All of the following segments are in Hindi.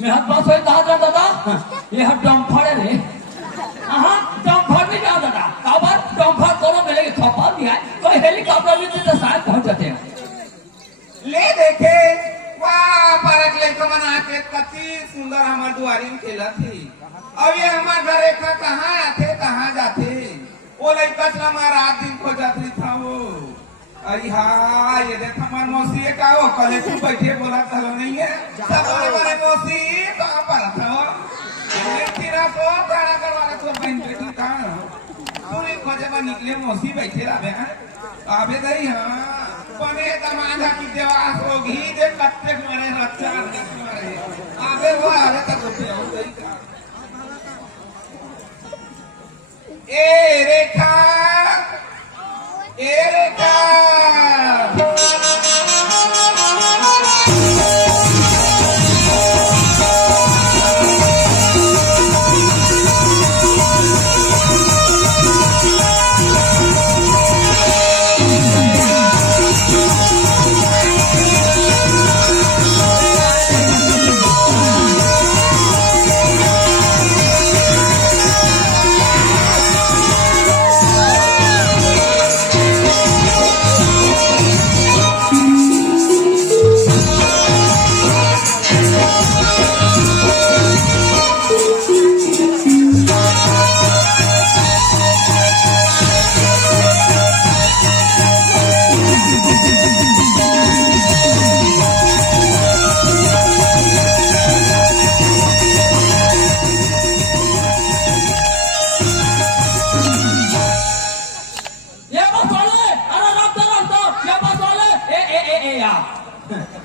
मैं हाथ पास होई कहा था दादा ये हाथ डंफड़ रे हां डंफड़ भी क्या दादा काबर डंफड़ करो मेले के खपा दिया तो हेलीकॉप्टर भी तो शायद पहुंच जाते हैं ले देखे वाह पारक ले तो मना के कति सुंदर हमार दुआरी में खेला थी अब ये हमार घर रेखा कहाँ आते कहाँ जाते वो लड़का से हमारा रात दिन खो जाती था वो अरे हाँ ये देख हमार मौसी है का वो कल तू बैठे बोला था नहीं है सब बड़े बड़े मौसी कहाँ पर था वो तेरा को गाना करवाना तो बहन बेटी कहाँ तू नहीं खोजे पर निकले मौसी बैठे रहे हैं आबे दई हाँ पने तमाजा की देवास होगी जे कत्ते मरे रक्षा मरे आबे वो आबे तक होते हो दई का ए रेखा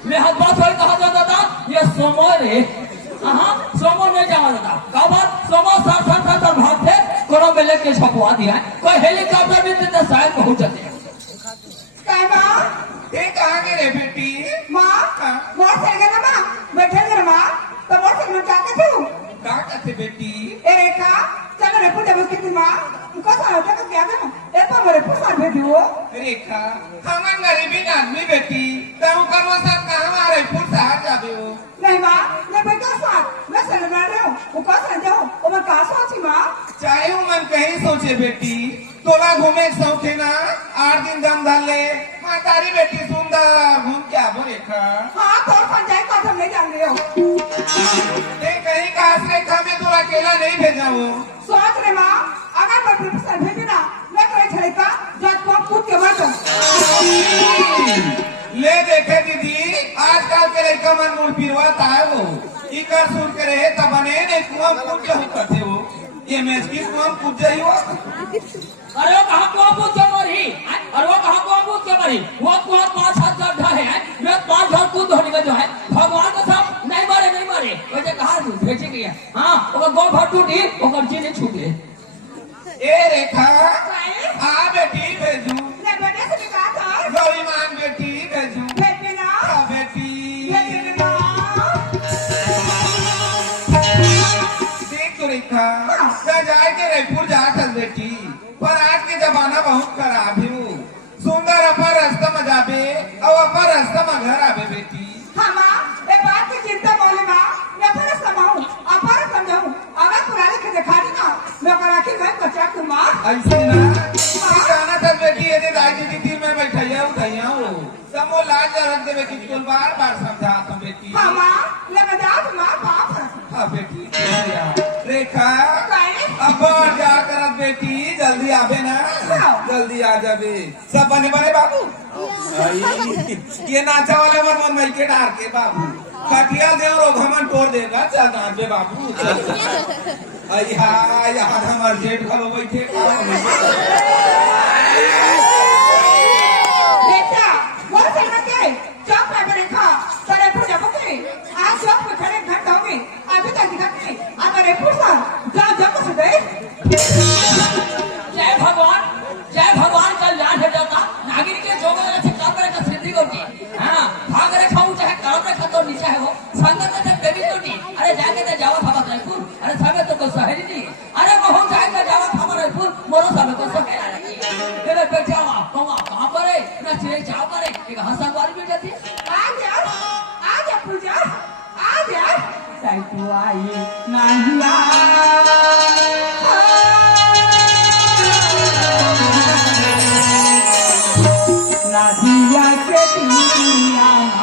मैं हाथ पास होई कहा था दादा ये सोमो रे हां सोमो नहीं जावा दादा काबर सोमो साथ भाग थे कोनो मेले के छपवा दिया कोई हेलीकॉप्टर भी तो शायद पहुंच जाते हैं काय मां ये कहां गए रे बेटी मां मोर से गए ना मां बैठे गए मां तो मोर से मैं क्या कहते बेटी ए रेखा चल रे पूजा बस की मां कसा होता का क्या ना ए तो मेरे पुसार भेजी वो रेखा हमन गरीबी आदमी बेटी तू करवा साथ कहां मारे फूल शहर जाबे हो नहीं मां मैं बेटा साथ मैं चल रहा हूं वो कसा जाओ और मैं का सोची मां चाहे मन कहीं सोचे बेटी तोला घूमे शौके ना 8 दिन दम धर ले मां तारी बेटी सुंदर घूम के आबो रेखा हां तो पंचायत का तुम नहीं जान रहे हो ये कहीं का रेखा में तोला अकेला नहीं भेजा वो सोच रे मां अगर मैं पुसार भेजी ना मैं करे छड़े का जब को कूद के मर ले देखे दीदी आजकल के लड़का मन मुड़ पिरवाता है वो इकर सुन के रहे तब बने ने कुआं कूद के करते हो ये मैच की कुआं कूद जाई हो अरे वो कहां कुआं कूद के मरी अरे वो कहां कुआं कूद के मरी वो कुआं 5-7 गड्ढा है मैं 5 घर कूद होने का जो है भगवान का सब नहीं मारे वो जे कहां भेजे गया हां ओकर गोड़ भर टूटी ओकर जी नहीं छूटे ए रेखा आ बेटी भेजू ले बेटे से कहा था गौरीमान बेटी भेजू बेटे ना बेटी बेटे ना देख रेखा जाए के रायपुर जाकर बेटी पर आज के जमाना बहुत खराब है सुंदर अपन रास्ता में जाबे और अपन रास्ता में घर आबे बेटी हाँ माँ ये बात की चिंता बोले माँ मैं पर समाऊं अपर समझाऊं अगर पुराने के दिखा दी ना मैं करा के मैं बचा तू माँ ऐसे ना जाना था बेटी ये दे दादी दीदी मैं बैठाया उठाया हो सब वो लाज रख दे बेटी तुम बार समझा तुम बेटी हाँ माँ ले मैं जा तू माँ बाप हाँ बेटी रेखा अब जा कर बेटी जल्दी आबे ना जल्दी आ जाबे सब बने बाबू ये नाचा वाले मन मई के डार के बाबू खटिया दे और घमन तोड़ देगा चल नाचे बाबू यहाँ हमार जेठ घरो बैठे बेटा वो समझ के चौक पे रेखा तेरे पूजा पकड़े आज चौक पे खड़े घंटा हो गए अभी तक दिखा नहीं अगर ये पूछा जा जब से गए जय भगवान कल्याण है जाता नागिन के जोग में चिपका करे का सिद्धि होती हां भाग रे खाऊ चाहे करम रे खतो नीचे है वो संगत से बेबी टूटी अरे जाके ते जावा भागा रायपुर अरे सबे तो सहेली नहीं अरे वो जाए के जावा भागा रायपुर मोरो सबे तो सके तेरे बेटा कहां पर है ना चिरे चाव करे एक हंसा वाली भी जाती आज पूजा आज तू आई नाहिया नादिया के दिया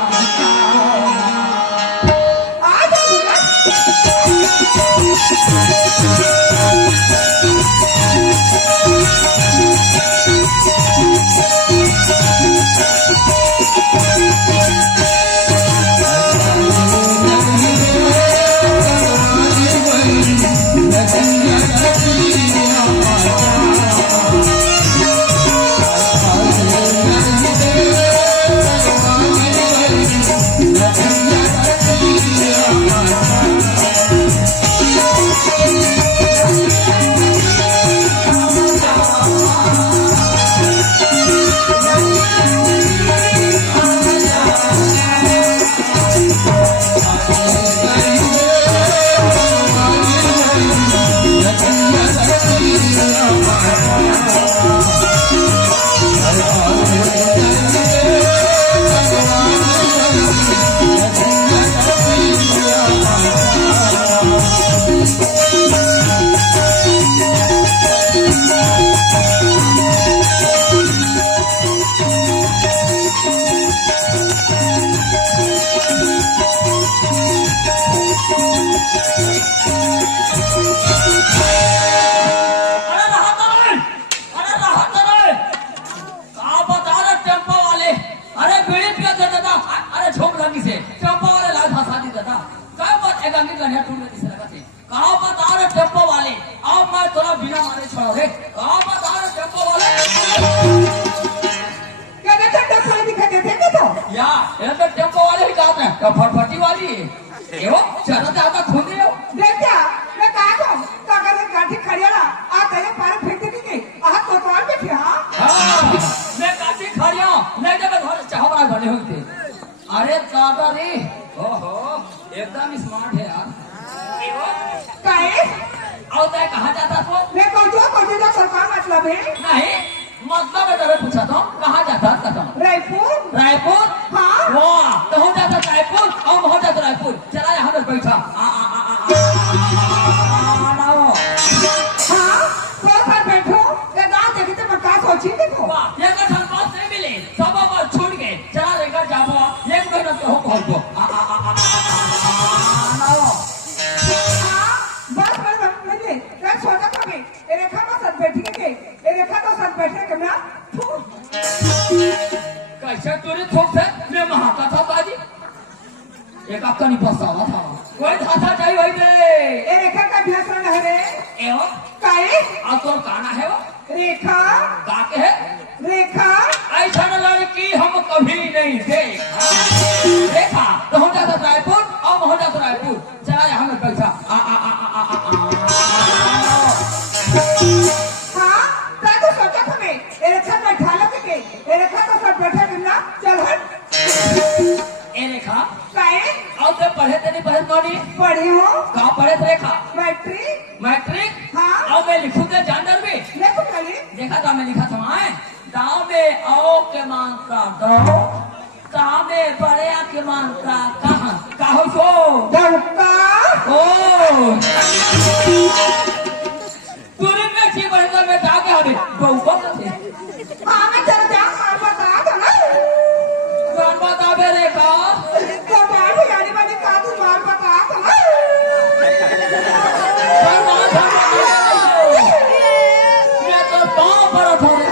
बिना मारे छोड़ो रे कहाँ बता रहे टेम्पो वाले क्या देखा टेम्पो दिखा देते हैं तो या ये तो टेम्पो वाले ही जाते हैं तो फटफटी वाली एवं चलो जाता खुद ही हो देख क्या मैं कहा तो अगर गाड़ी खड़ी है ना आ तेरे पार फेंक देंगे आ तो कौन बैठे हाँ मैं गाड़ी खड़ी हूँ नहीं जब घर चाहवा बने होते अरे दादा रे ओहो एकदम स्मार्ट है यार काहे और तय कहाँ जाता तो मैं कौन जो सरकार मतलब है नहीं मतलब है तेरे पूछा तो कहाँ जाता खत्म रायपुर रायपुर हाँ वाह तो हो जाता रायपुर और हो जाता रायपुर चला यहाँ पर बैठा हाँ तो सर बैठो ये गाँव देखे तो मैं कहाँ सोची देखो वाह ये का संपाद नहीं मिले सब अब छूट गए चला लेकर जाओ एक महीना तो हो पहुँच दो कैसे तुरी थोक थे मैं महाता था बाजी एक आपका नहीं पसावा था कोई धाता चाहिए वही दे ए रेखा का ध्यान है रे एवं काहे और तो काना है वो रेखा काके है रेखा ऐसा लड़की हम कभी नहीं थे देखा तो हो जाता रायपुर और हो जाता रायपुर चला यहाँ में पैसा हाँ क्या तो सोचा था मैं ए रेखा का ढाला के ए रेखा का सब बैठा मिलना चल हट ए रेखा काहे और तो पढ़े थे नहीं पढ़े कौन पढ़ी हो कहाँ पढ़े थे रेखा मैट्रिक मैट्रिक हाँ और मैं लिखूं तो जानवर भी देखो कली देखा था मैं लिखा था मैं दाव में आओ के मांग का दो कहाँ में बड़े के मांग का कहाँ कहो सो दौका ओ तुरंत में ठीक बढ़कर मैं जाके हमें दौका थे हाँ मैं चल जा मार बता दो ना कौन बता बे रेखा तो बाहर यानी मैंने कहा तू मार बता दो ना मैं तो पाँव पर थोड़े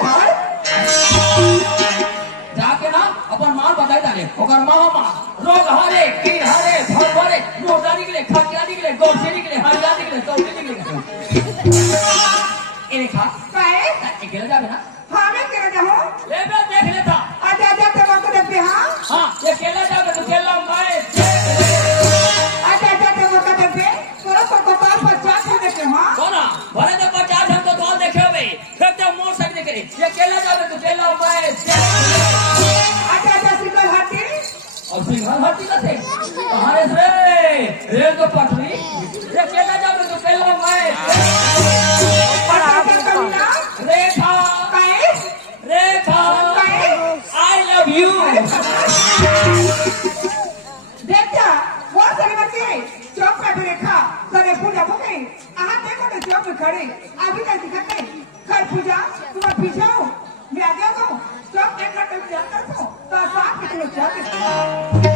जाके ना अपन माल बताई डाले ओकर मामा रोग हरे की हरे भर भरे मोटा निकले खटिया निकले गोपसे निकले हरिया निकले चौके निकले ए खा काहे अकेले जाबे ना हाँ मैं कह रहा हूँ ले मैं देख लेता आजा आजा तेरे को देख हाँ हाँ ये अकेले जाबे तो केला मैं आजा आजा तेरे को देख थोड़ा सा कपाल 50 हो देखे हाँ बोला भले तो 50 हम तो कॉल देखे होवे फिर तो मोर सकते करे ये अकेले जाबे तो केला मैं आजा आजा सिंगल हाथी और सिंघल हट्टी का थे कहाँ रे रेल तो पटरी ये केला जाबे तो केला मैं रेखा रेखा आई लव यू देखा वो सही बच्चे चौक पे रेखा करे पूजा भोगे आहा देखो तो चौक में खड़े अभी तक दिखते कर पूजा तुम पीछे हो मैं आ गया हूँ चौक एक घंटे में जाकर तो साथ में चलो चौक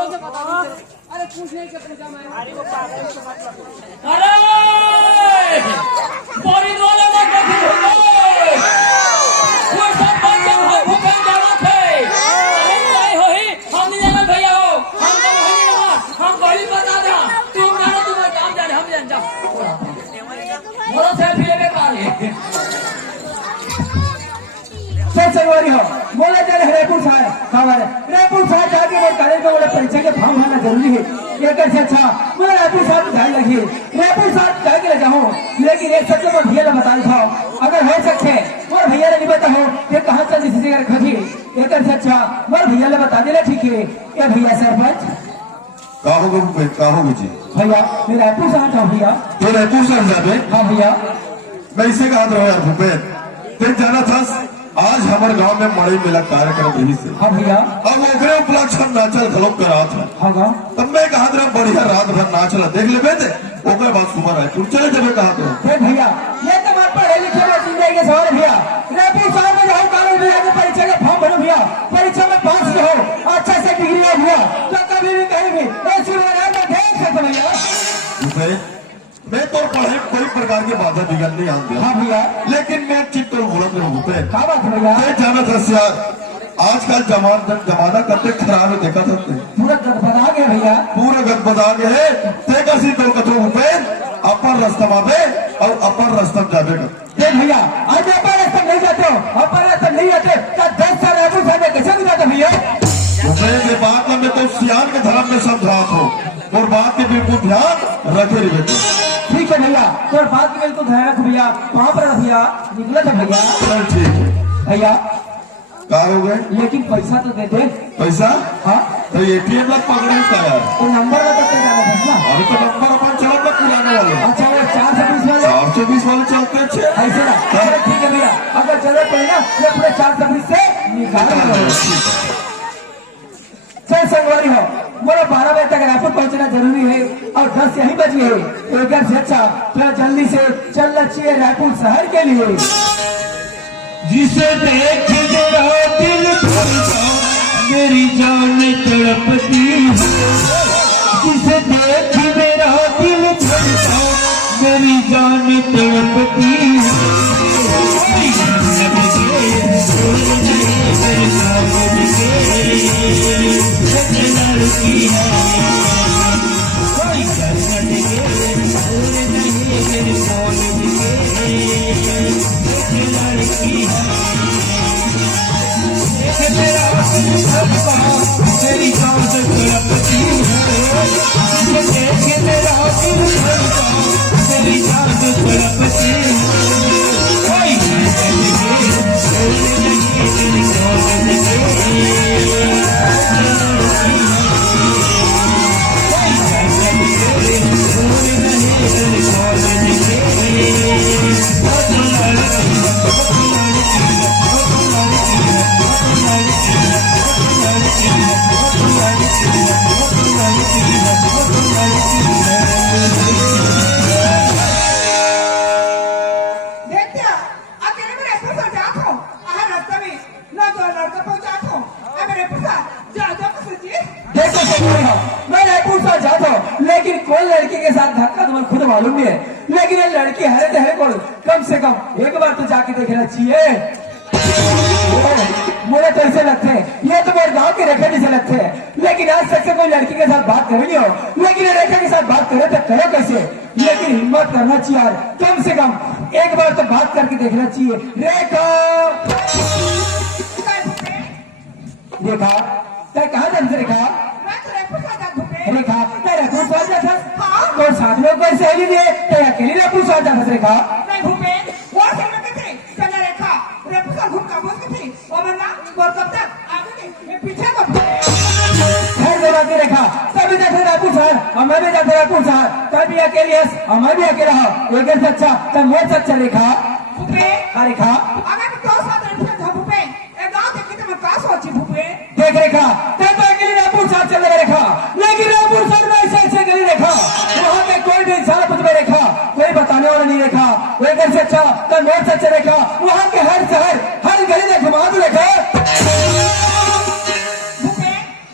अरे पूछने के पूछा मैं अरे बड़ी वाले में देखी वो सब बच्चे हम भूखे जाना थे हम नहीं होई हम नहीं जाना भैया हो हम तो नहीं जाना हम गली बता दे तुम जानो तुम काम जाने हम जान जाओ मोरा से फिर बेकार है संगवारी हो बोले जा रहे रायपुर साहब हमारे रायपुर साहब जाके वो कॉलेज में बोले परीक्षा के फॉर्म भरना जरूरी है ये कैसे अच्छा मुझे रायपुर साहब ध्यान लगी रायपुर साहब जाके ले जाओ लेकिन एक सच में भैया ने बता दो अगर हो सकते और भैया ने नहीं बताओ ये कहाँ चल जिससे रखी एक अच्छा और भैया ने बता देना ठीक है ये भैया सरपंच कहोगे जी भैया मैं रायपुर साहब जाऊँ भैया तो रायपुर से जाबे हाँ भैया मैं इसे कहा रहा यार भूपेन ते जाना था आज हमारे गांव में मड़ई मेला कार्यक्रम यही से हाँ भैया अब ओकरे उपलक्ष्य हम नाचल खलोक करा था हाँ गा तब मैं कहा था बढ़िया रात भर नाचल देख ले थे ओकरे बाद सुबह रायपुर चले जब कहा था फिर भैया ये तो बात पढ़े लिखे में जिंदगी के सवाल है भैया रायपुर साहब में जाओ कॉलेज में जाकर परीक्षा का फॉर्म भरो भैया परीक्षा में पास हो अच्छा से डिग्री हो भैया तो कभी भी कहीं भी ऐसी में देख सकते भैया मैं तो पढ़ाई कोई प्रकार की बाधा बिगड़ नहीं आती हाँ भैया लेकिन मैं चित्त बोला मेरे भूपेन क्या बात है भैया जाना था यार आजकल जमाना करते खराब है देखा सकते पूरा गदबदा गया भैया पूरा गदबदा गए है तेका सी तो कथो भूपेन अपर रास्ता मावे और अपर रास्ता जावे देख भैया आज अपर रास्ता नहीं जाते हो अपर रास्ता नहीं जाते तो 10 साल रायपुर साहब में कैसे गुजारते भैया भूपेन ये बात में तो सियान के धर्म में समझात हो और बात के बिल्कुल ध्यान रखे रहे ठीक है भैया तो बात की बिल्कुल ध्यान रखो भैया वहाँ पर भैया निकले थे भैया चल ठीक है भैया कहा हो गए लेकिन पैसा तो दे दे पैसा हाँ तो एटीएम लग पकड़े का यार तो नंबर का तो जाना था ना अरे तो नंबर अपन चलो ना पुराने वाले अच्छा वो 420 वाले 420 वाले चलते अच्छे ऐसे ना चलो ठीक है भैया अगर चलो पड़े ना ये पूरे 420 से निकाल चल संगवारी हो बोलो 12 बजे तक रायपुर पहुंचना जरूरी है और 10 यही बजी है तो एकदम से अच्छा तो जल्दी से चलना चाहिए रायपुर शहर के लिए जिसे देख मेरा दिल धड़का मेरी जान तड़पती है जिसे देख मेरा दिल धड़का मेरी जान तड़पती मेरी जान तड़पती है मेरा दिल धड़का मेरी जान तड़पती देखते हो अकेले में रायपुर से जात हो आहा रास्ते में ना तो लड़का पहुंचात हो अब रायपुर से जा सोचिए देखो संगवारी हो मैं रायपुर से जाता हूँ लेकिन कोई लड़की के साथ धक्का तुम्हें खुद मालूम नहीं है लेकिन ये लड़की है तो है कौन कम से कम एक बार तो जाके देखना चाहिए मुझे तो ऐसे लगते हैं ये तो मेरे गांव के रेखा जैसे लगते हैं, लेकिन आज तक से कोई लड़की के साथ बात करे नहीं हो, लेकिन ये रेखा के साथ बात करे तो करो कैसे? लेकिन हिम्मत करना चाहिए यार, कम से कम एक बार तो बात करके देखना चाहिए। रेखा रेखा तय कहा जन रेखा रेखा तेरे कुछ बात जाता तो साथ में कोई सहेली नहीं है, तेरे अकेली रेपू साथ जाता रेखा नहीं भूपेन वो समय में थे चला रेखा रेपू का घूम का बोल के थी और वरना और कब तक आगे नहीं मैं पीछे कब हर जगह की रेखा तभी जाते रेपू साथ और मैं भी जाते रेपू साथ, तभी अकेली है और मैं भी अकेला हूँ, एक से अच्छा तब मैं सच्चा रेखा भूपेन रेखा अगर तो साथ रहते था भूपेन एक गांव देखी तो मैं का सोची भूपेन देख रेखा तब तो अकेली रेपू साथ चलेगा रेखा, लेकिन रेपू साथ में ऐसे गली रेखा वहाँ पे कोई भी इंसान कुछ में रेखा कोई बताने वाला नहीं रेखा, वो घर से अच्छा तो मोर से अच्छा रेखा, वहाँ के हर शहर हर गली में घुमा दो रेखा।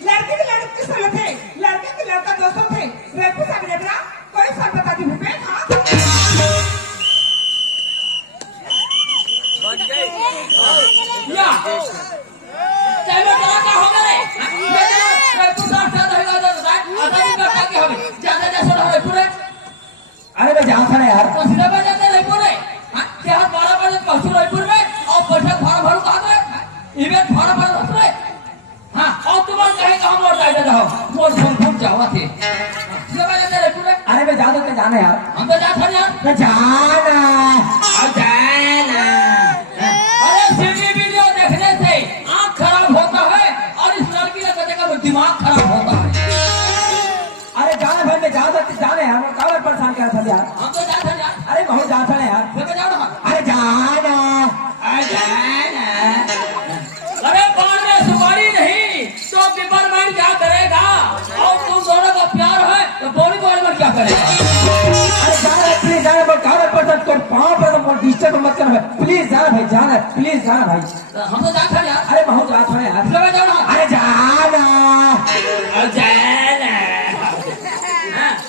लड़के के लड़के से थे लड़के के लड़का दोस्तों थे रेपू साथ रेखा कोई सब बताती भूपेन हाँ या चलो चला क्या होगा रे ये तू साथ साथ रहेगा तो आधा दिन का क्या होगा ज्यादा जैसा रहे पूरे। अरे मैं जहाँ था ना यार तो सीधा बजाते रहे पूरे क्या 12 बजे पहुंचू रायपुर में और बैठक भाड़ा भरू कहाँ गए इवेंट भाड़ा भरू रहे हाँ और तुम्हारे कहे कहाँ मोड़ जाए रहो मोड़ घूम जाओ थे सीधा बजाते रहे पूरे। अरे मैं जा दो के जाना यार हम तो जाते यार मैं जाना अरे सीडी वीडियो देखने से आंख खराब होता है और इस लड़की का कहते का दिमाग खराब होता है। अरे जाना भाई मैं जा दो जाना यार, मैं काबर परेशान कर रहा था यार, हम तो जाते यार अरे बहुत जाता है यार, फिर जाओ ना अरे जाना अरे बार में सुपारी नहीं तो डिपार्टमेंट क्या करेगा और तुम दोनों का प्यार है तो बोली को क्या करेगा। अरे जाना प्लीज जाना, मैं काबर परेशान कर पाँव पर डिस्टर्ब मत कर प्लीज जाना भाई, जाना प्लीज जाना भाई, हम तो जाते यार अरे बहुत जाता है यार, फिर जाओ ना अरे जाना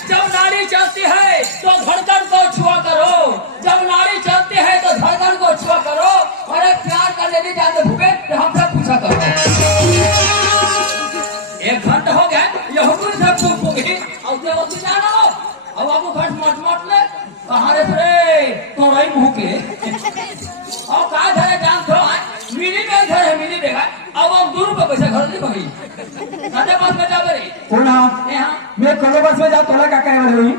जब नारी चलती है तो धड़कन को छुआ करो, जब नारी चलती है तो धड़कन को छुआ करो, अरे प्यार कर लेने जाते भूपे तो हमसे पूछा करो। 1 घंटा हो गया ये हुकुम से पूछी और जब तू जाना हो अब आपको घंट मत ले कहां रे तो रही मुंह के और का धरे जान थो मिनी में धरे मिनी देगा अब हम 2 रुपए पैसा घर नहीं भाई कदे बस में जाबे रे कौन यहां मैं कोनो बस में जा तोला का करे वाली हुई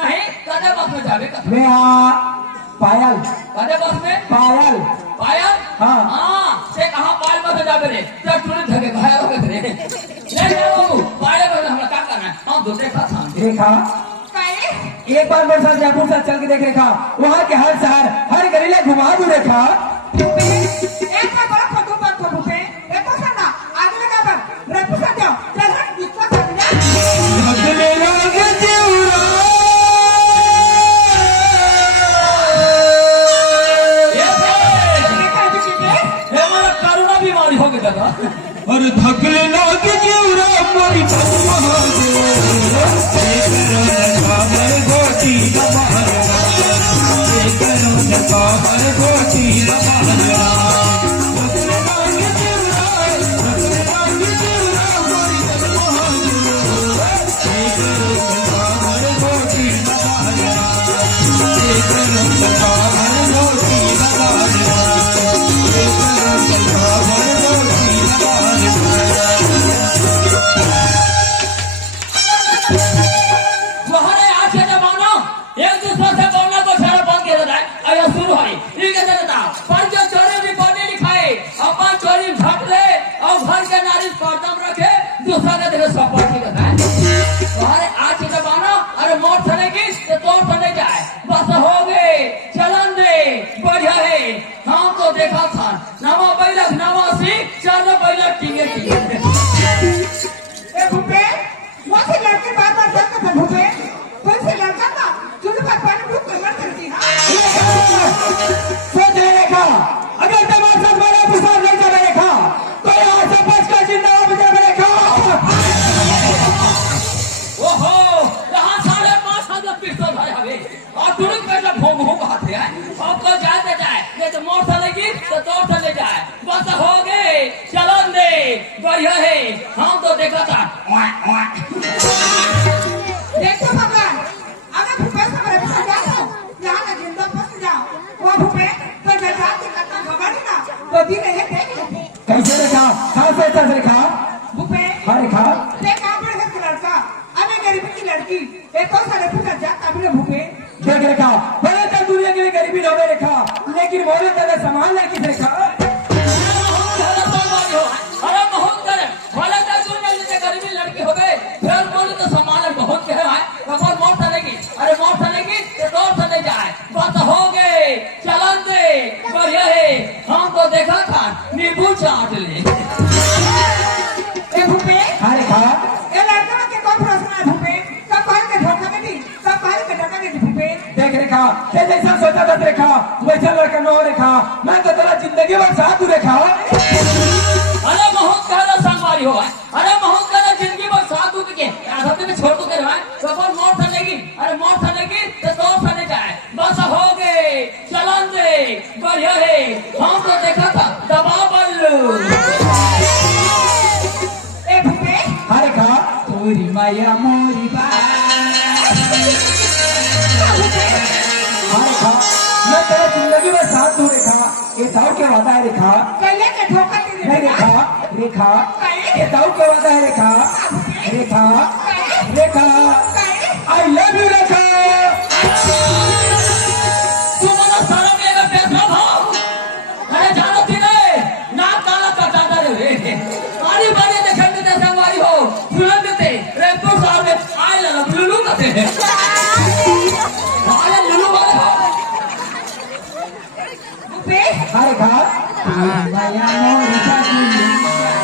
नहीं कदे बस में जाबे मैं पायल कदे बस में पायल पायल हाँ से कहां पायल बस में जाबे रे जब टूने धके घायल हो गए रे ले ले बाबू पायल बस हमरा का करना है हम दूसरे का था रेखा एक बार मेरे साथ जयपुर से चल के देख रेखा, वहाँ के हर शहर हर गली घुमा दू रेखा। एक बार बड़ा फोटो पर तो भूपेन एक और ना आगे लगा पर रेपू साथ जाओ चल हट दूसरा साथ जा धगले लागे देवरा ये हमारा कोरोना बीमारी हो गया था अरे धगले लागे देवरा मोरी हर गोटी हर गोटी देखा था नवा बैलक नवा सीख चारों बैलक टींगे टींगे ए भूपेन वो से लड़के बात करता था भूपेन कोई से लड़का था चुन पर पानी भूख के मर करती सोच ले रेखा, अगर तुम्हारे साथ मेरा पुसार नहीं चले रेखा तो यहाँ से बच कर जिंदा हो जाए रेखा। ओहो बढ़िया है हम तो देखा था देखो भगवान अगर भूपे से मेरे पास जाओ यहाँ ना जिंदा फंस जाओ वो भूपे तो जजात के कतना खबर ना तो दिन है देख कैसे रेखा कहाँ से ऐसा रेखा भूपे हाँ रेखा देख आप बड़े घर का लड़का अने गरीबी की लड़की एक और सारे पूछा जाता अभी भूपे देख रेखा भले तो दुनिया के लिए गरीबी न हो रेखा लेकिन मोरे तरह सामान ला किस रेखा अरे बहुत करे भले तो दुनिया में गरीबी लड़की हो गए फिर बोले तो सामान बहुत के है कौन मोर चलेगी अरे मोर चलेगी तो दौड़ चले जाए बस हो गए चलन दे बढ़िया है हम तो देखा था नींबू चाट ले ए भूपे हाँ रेखा ये लड़का के कौन भरोसा है भूपे सब पाल के धोखा में दी सब पाल के धोखा में दी भूपे देख रेखा ते जैसा सोचा था रेखा वैसा लड़का न हो रेखा मैं तो तेरा जिंदगी भर साथ हूँ रेखा अरे बहुत कहना संगवारी हो अरे बहुत कहना जिंदगी में साथ दूध के आधा में छोड़ दो कर कौन मोर चलेगी अरे मोर चलेगी तो दौड़ चले जाए बस हो गए चलन दे बढ़िया है हम तो देखा था दबा बल्लू ए भूपे हाँ रेखा तोरी माया मोरी हाँ रेखा मैं तेरा जिंदगी भर साथ हूँ रेखा ये दाऊ के वादा है रेखा पहले के धोखा दे नहीं रेखा रेखा ये दाऊ के वादा है रेखा रेखा रेखा आई लव यू रेखा तुम्हारा सारा मेरा पैसा भाव अरे जानो थी ने ना काला का दादा रे आरी बारी देखने ते संगवारी हो तुरंत ते रेपुर साहब में आए लला लुलू कहते हैं आए लुलू वाले हो भूपे हाँ रेखा तोरी माया मोरी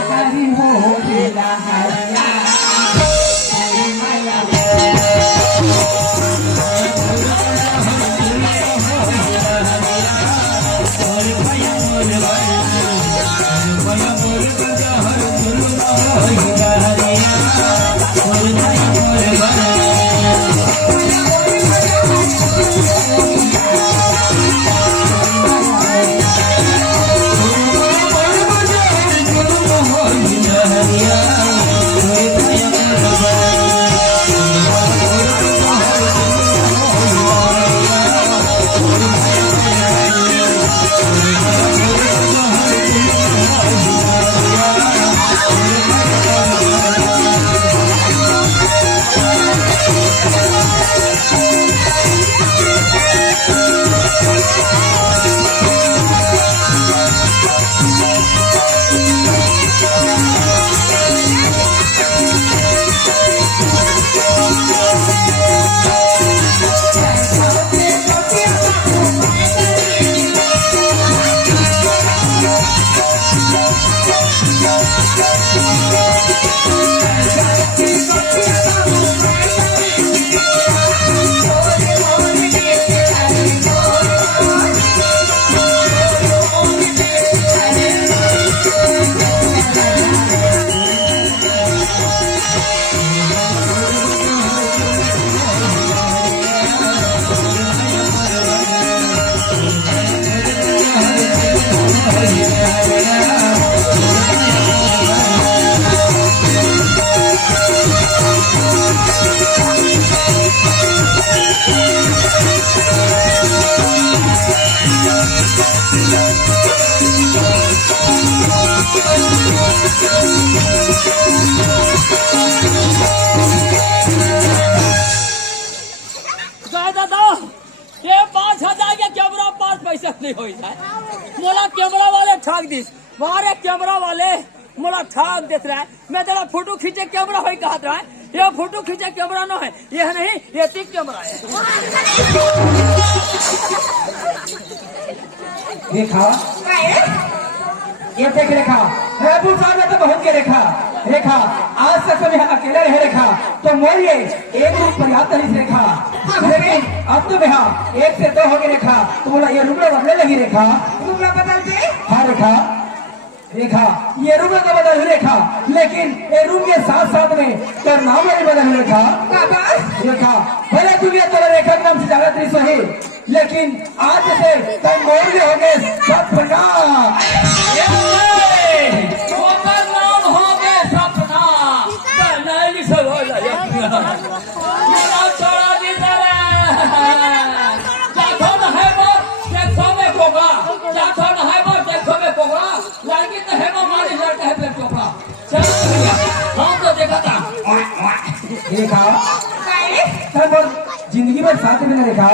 सारी हो तेरा हरिया तोरी माया नहीं हो मोला कैमरा वाले ठग दिस मारे कैमरा वाले मोला ठग देत रहा है मैं तेरा फोटो खींचे कैमरा हो कहत रहा है ये फोटो खींचे कैमरा न है ये नहीं ये तीन कैमरा है देखा ये देख रेखा रेपुर साहब ने तो बहुत के रेखा रेखा आज से समय अकेले रहे रेखा तो मोरिए एक रूप पर्याप्त नहीं रेखा लेकिन अब तो बेहा एक से दो हो गए रेखा तो बोला ये रुपये बदले लगी रेखा रुपया बदलते हाँ रेखा रेखा ये रूम का बदल रेखा लेकिन ये रूम के साथ साथ में तो नाम नहीं बदल रेखा रेखा भले दुनिया तेरा रेखा के नाम से ज्यादा दृश्य है लेकिन आज से कई मोर हो गए सब नाम हो गए मेरा छोड़ा दी जरा जाथो न है वो देखो में कोगा जाथो न है वो देखो में कोगा लड़की तो है वो मारी लड़का है फिर चोपड़ा चलो हम तो देखा था देखा काय तब और जिंदगी भर साथ में न देखा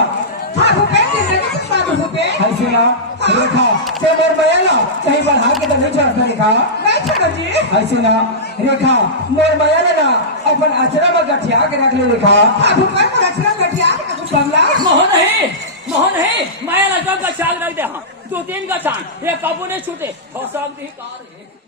हाँ भूपेन जिंदगी के साथ भूपेन ऐसे ना देखा से मोर मयाला कहीं बढ़ा के तो नहीं छोड़ता देखा नहीं छोड़ो जी ऐसे ना रेखा मोर मयाला ना अपन अचरा में गठिया के रख ले देखा हाँ भूपेन को रचना गठिया का कुछ बंगला मोहन है मैं लगा का चाल रख दे हाँ 2-3 का चांद ये काबू नहीं छूटे हो सकती कार है